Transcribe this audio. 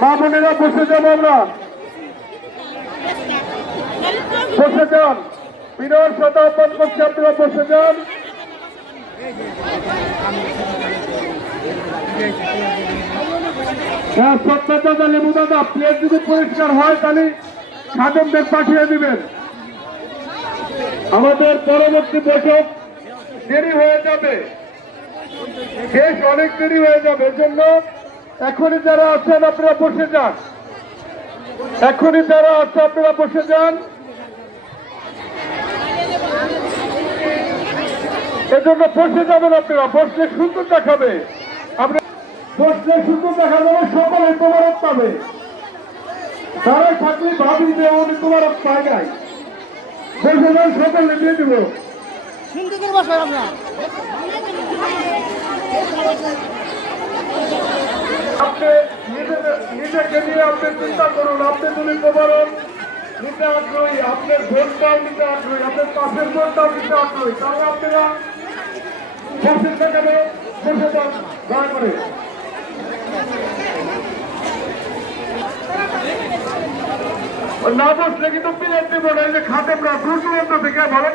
মা বোনেরা বসে যাবো, আমরা বসে যান, বিনয়ের সাথে আহ্বান করছি আপনারা বসে যান। হ্যাঁ, সত্য দাদা, লেবু দাদা, প্লেট যদি পরিষ্কার হয় তাহলে খাদেমদের পাঠিয়ে দিবেন। আমাদের পরবর্তী বৈঠক দেরি হয়ে যাবে, বেশ অনেক দেরি হয়ে যাবে। এর জন্য এখনই যারা আছেন আপনারা বসে যান, এখনই যারা আছে আপনারা বসে যান। এজন্য বসে যাবেন আপনারা, বসলে সুন্দর দেখাবে, আপনি বসলে সুন্দর দেখা যাবে, সকলে তোমারক পাবে। তারা থাকলে ভাবি যে উনি তোমারক পায় নাই, বসে যান, সকলে দিয়ে দিব। আপনি নিজেকে নিয়ে আপনি চিন্তা করুন, আপনি যদি তোমারক নিতে আগ্রহী, আপনার ভোটটাও নিতে আগ্রহী, আপনার পাশের ভোটটাও নিতে আগ্রহী, তাহলে আপনারা বসে থাকবে, বসে যান দয়া করে। না বসলে কিন্তু প্লেট দেবো না, এই যে খাদেমরা দূর দূরান্ত থেকে বলেন।